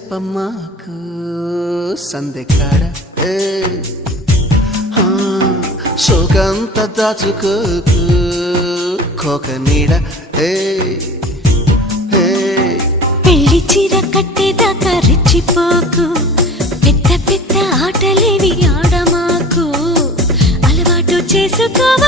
చెప్పమ్మాకు సందెకాడ సోకంత దాచుకోకు కోక నీడ పెళ్లి చీర కట్టేదాకా రెచ్చిపోకు పెద్ద పెద్ద ఆటలేవి ఆడమాకు అలవాటు చేసుకోవా